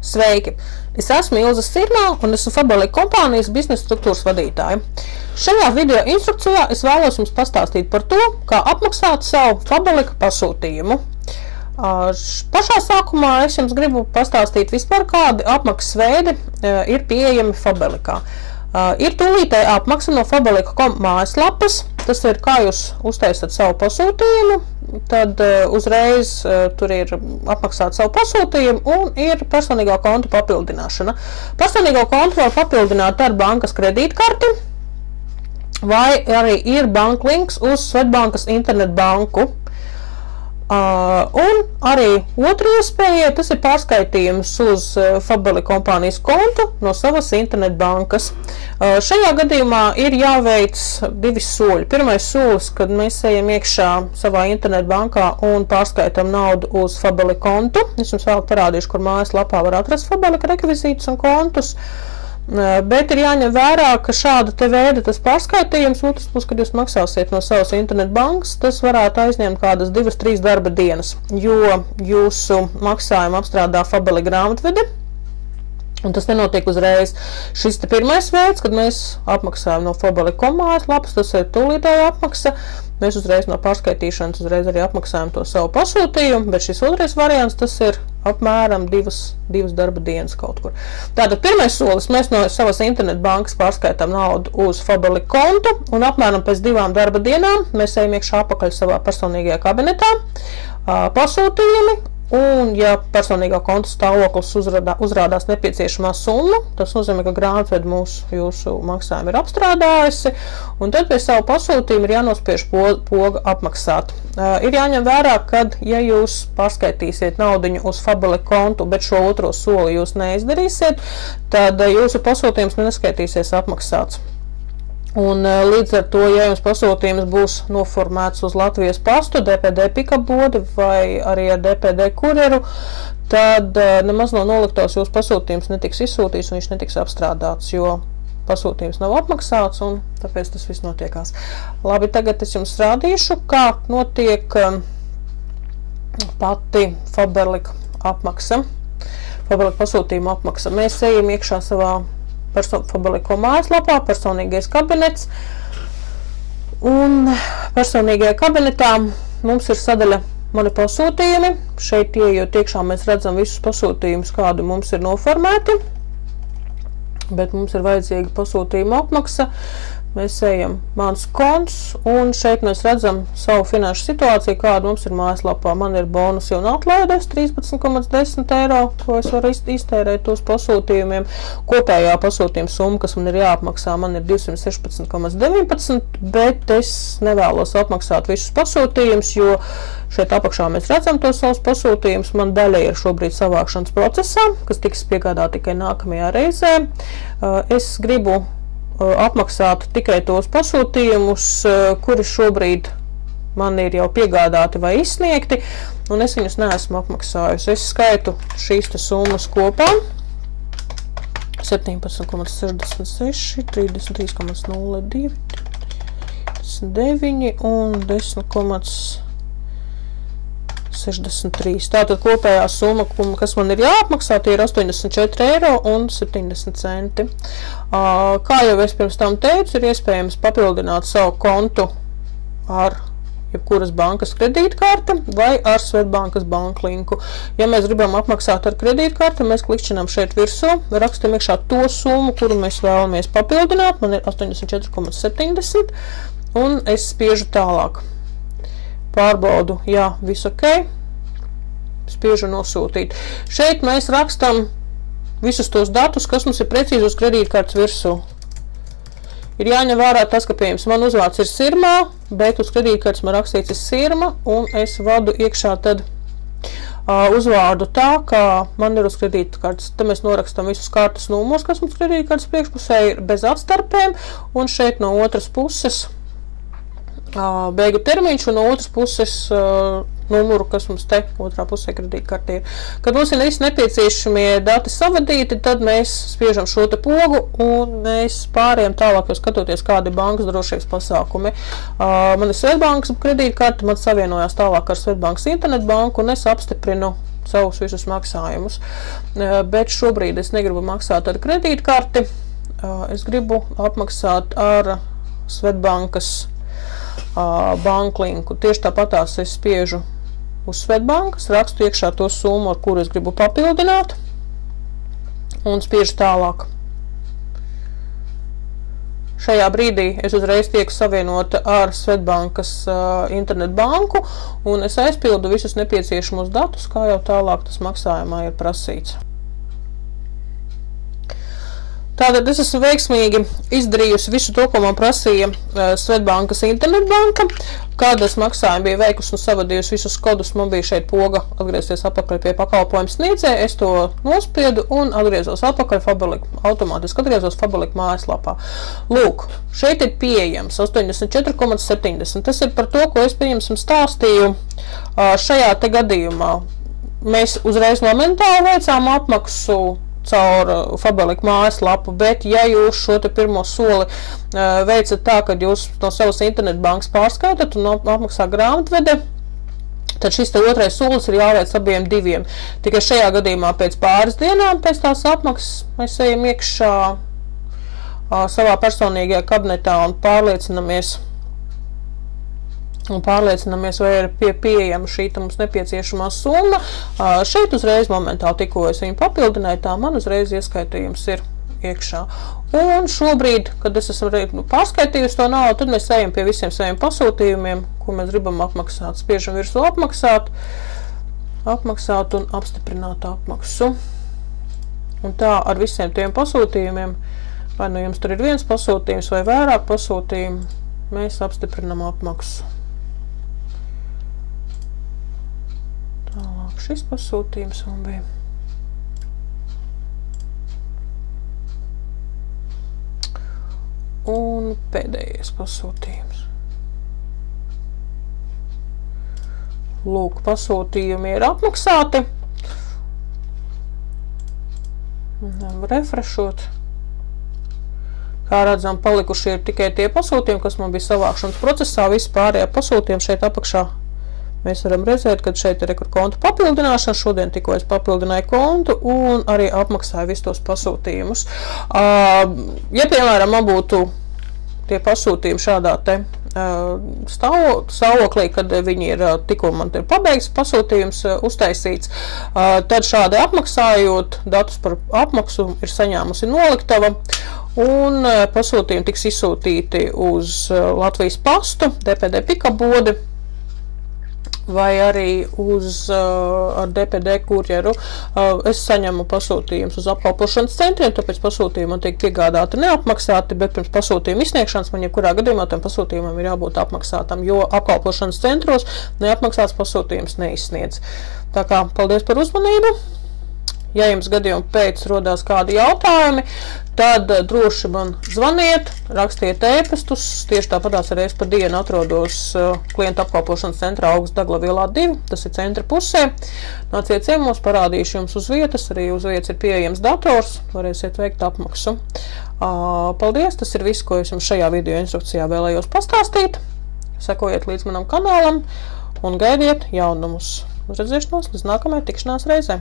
Sveiki! Es esmu Ilze Sirmā un esmu Fabolika kompānijas biznesa struktūras vadītāja. Šajā video instrukcijā es vēlos jums pastāstīt par to, kā apmaksāt savu Fabolika pasūtījumu. Pašā sākumā es jums gribu pastāstīt vispār, kādi apmaksas veidi ir pieejami Fabolikā. Ir tūlītēja apmaksa no Fabolika mājaslapas. Tas ir, kā jūs uztaisat savu pasūtījumu, tad uzreiz tur ir apmaksāt savu pasūtījumu un ir personīgā konta papildināšana. Personīgā konta var papildināt ar bankas kredītkarti vai arī ir banklinks uz Svetbankas internetbanku. Un arī otra iespēja, tas ir pārskaitījums uz Fabolika kompānijas kontu no savas internetbankas. Šajā gadījumā ir jāveic divi soļi. Pirmais solis, kad mēs ejam iekšā savā internetbankā un pārskaitam naudu uz Fabolika kontu. Es jums vēl parādīšu, kur mājaslapā var atrast Fabolika rekvizītus un kontus. Bet ir jāņem vērā, ka šāda te veida tas pārskaitījums, otrs puses, kad jūs maksāsiet no savas internetbankas, tas varētu aizņemt kādas 2-3 darba dienas, jo jūsu maksājumu apstrādā Fabolika grāmatvede, un tas nenotiek uzreiz. Šis te pirmais veids, kad mēs apmaksājam no Fabolika mājaslapas, tas ir tūlītēja apmaksa. Mēs uzreiz no pārskaitīšanas uzreiz arī apmaksājam to savu pasūtījumu, bet šis otrais variants, tas ir apmēram divas darba dienas kaut kur. Tātad pirmais solis, mēs no savas internetbankas pārskaitām naudu uz Fabolika kontu, un apmēram pēc 2 darba dienām mēs ejam iekšā apakaļ savā personīgajā kabinetā, pasūtījumi. Un, ja personīgā konta stāvoklis uzrādās nepieciešamā summa, tas nozīmē, ka grāmatvede jūsu maksājumu ir apstrādājusi, un tad pie savu pasūtījumu ir jānospiež poga apmaksāt. Ir jāņem vērā, kad, ja jūs pārskaitīsiet naudiņu uz Fabolika kontu, bet šo otro soli jūs neizdarīsiet, tad jūsu pasūtījums neskaitīsies apmaksāts. Un līdz ar to, ja jums pasūtījums būs noformēts uz Latvijas pastu, DPD pikapbodi vai arī ar DPD kurjeru, tad nemaz no noliktavas jūsu pasūtījums netiks izsūtīts un viņš netiks apstrādāts, jo pasūtījums nav apmaksāts un tāpēc tas viss notiekās. Labi, tagad es jums rādīšu, kā notiek pati Fabolika apmaksa, Fabolika pasūtījuma apmaksa. Mēs ejam iekšā savā Fabolika mājaslapā, personīgais kabinets, un personīgajā kabinetā mums ir sadaļa mani pasūtījumi. Šeit ieejot iekšā mēs redzam visus pasūtījumus, kādi mums ir noformēti, bet mums ir vajadzīga pasūtījuma apmaksa. Mēs ejam mans konts, un šeit mēs redzam savu finanšu situāciju, kāda mums ir mājaslapā. Man ir bonusi un atlaides 13,10 eiro, ko es varu iztērēt uz pasūtījumiem. Kopējā pasūtījuma summa, kas man ir jāapmaksā, man ir 216,19, bet es nevēlos apmaksāt visus pasūtījumus, jo šeit apakšā mēs redzam tos savus pasūtījumus. Man daļa ir šobrīd savākšanas procesā, kas tiks piegādāt tikai nākamajā reizē. Es gribu apmaksāt tikai tos pasūtījumus, kuri šobrīd man ir jau piegādāti vai izsniegti, un es viņus neesmu apmaksājusi. Es skaitu šīs te summas kopā. 17,66, 33,02, 9 un 10,63. Tātad kopējā summa, kas man ir jāapmaksā, tie ir 84 eiro un 70 centi. Kā jau es pirms tam teicu, ir iespējams papildināt savu kontu ar jebkuras bankas kredītkarte vai ar Svetbankas banklinku. Ja mēs gribam apmaksāt ar kredītkarti, mēs klikšķinām šeit virsū, rakstam iekšā to summu, kuru mēs vēlamies papildināt. Man ir 84,70 un es spiežu tālāk. Pārbaudu, jā, viss ok, spiežu nosūtīt. Šeit mēs rakstam visus tos datus, kas mums ir precīzi uz kredītkartes virsū. Ir jāņem vērā tas, ka, piemēram, man uzvārds ir Sirmā, bet uz kredītkartes man rakstīts ir Sirma, un es vadu iekšā tad uzvārdu tā, kā man ir uz kredītkartes. Te mēs norakstam visus kartes numurus, kas mums kredītkartes priekšpusē ir bez atstarpēm, un šeit no otras puses beigu termiņš un no otras puses numuru, kas mums te otrā pusē kredītkartē ir. Kad mums ir visi nepieciešamie dati savadīti, tad mēs spiežam šo te pogu un mēs pārējām tālāk, jau skatoties, kādi bankas drošības pasākumi. Man ir Svetbankas kredītkarte, man savienojās tālāk ar Svetbankas internetbanku un es apstiprinu savus visus maksājumus. Bet šobrīd es negribu maksāt ar kredītkarti, es gribu apmaksāt ar Svetbankas banklinku. Tieši tāpatās es spiežu uz Svetbankas, rakstu iekšā to summu, ar kuru es gribu papildināt, un spiežu tālāk. Šajā brīdī es uzreiz tieku savienota ar Svetbankas internetbanku, un es aizpildu visus nepieciešamos datus, kā jau tālāk tas maksājumā ir prasīts. Tātad es esmu veiksmīgi izdarījusi visu to, ko man prasīja Svetbankas internetbanka. Kad es maksājumu biju veikusi un savadījusi visus kodus, man bija šeit poga atgriezties atpakaļ pie pakalpojuma sniedzēja. Es to nospiedu un atgriezos atpakaļ automātiski atgriezos Fabolika mājaslapā. Lūk, šeit ir pieejams 84,70. Tas ir par to, ko es pieņemsim stāstīju šajā te gadījumā. Mēs uzreiz momentāli veicām apmaksu caur Fabolika mājaslapu, bet ja jūs šo te pirmo soli veicat tā, kad jūs no savas internetbankas pārskaitat un apmaksā grāmatvede, tad šis te otrais solis ir jāveic abiem diviem. Tikai šajā gadījumā pēc pāris dienām pēc tās apmaksas mēs ejam iekšā savā personīgajā kabinetā un pārliecinamies, vai ir pieejama šī mums nepieciešamā summa. Šeit uzreiz momentāli tikko es viņu papildināju, tā man uzreiz ieskaitījums ir iekšā. Un šobrīd, kad es esmu pārskaitījusi to naudu, tad mēs ejam pie visiem saviem pasūtījumiem, ko mēs gribam apmaksāt. Spiežam virsū apmaksāt un apstiprināt apmaksu. Un tā ar visiem tiem pasūtījumiem, vai nu jums tur ir viens pasūtījums vai vairāk pasūtījumu, mēs apstiprinam apmaksu. Tālāk šis pasūtījums un bija. Un pēdējais pasūtījums. Lūk, pasūtījumi ir apmaksāti. Refrešot. Kā redzam, palikuši ir tikai tie pasūtījumi, kas man bija savākšanas procesā. Visi pārējie pasūtījumi šeit apakšā. Mēs varam redzēt, ka šeit ir kontu papildināšana. Šodien tikko es papildināju kontu un arī apmaksāju visus tos pasūtījumus. Ja, piemēram, man būtu tie pasūtījumi šādā te stāvoklī, kad viņi ir tikko man ir pabeigts pasūtījums uztaisīts, tad šādi apmaksājot, datus par apmaksu ir saņēmusi noliktava. Un pasūtījumi tiks izsūtīti uz Latvijas pastu, DPD pikabodi, vai arī ar DPD kurjeru. Es saņemu pasūtījumus uz apkalpošanas centriem, tāpēc pasūtījumi man tiek piegādāti neapmaksāti, bet pirms pasūtījuma izsniegšanas man jebkurā gadījumā tam pasūtījumam ir jābūt apmaksātam, jo apkalpošanas centros neapmaksāts pasūtījums neizsniedz. Tā kā paldies par uzmanību! Ja jums gadījumi pēc rodās kādi jautājumi, tad droši man zvaniet, rakstiet ēpastus. Tieši tāpatās reiz pa dienu atrodos klientu apkalpošanas centrā Augstdagla ielā 2, tas ir centra pusē. Nāciet ciemos, parādīšu jums uz vietas, arī uz vietas ir pieejams dators, varēsiet veikt apmaksu. Paldies, tas ir viss, ko es jums šajā video instrukcijā vēlējos pastāstīt. Sekojiet līdz manam kanālam un gaidiet jaunumus. Uz redzēšanos līdz nākamajai tikšanās reizē.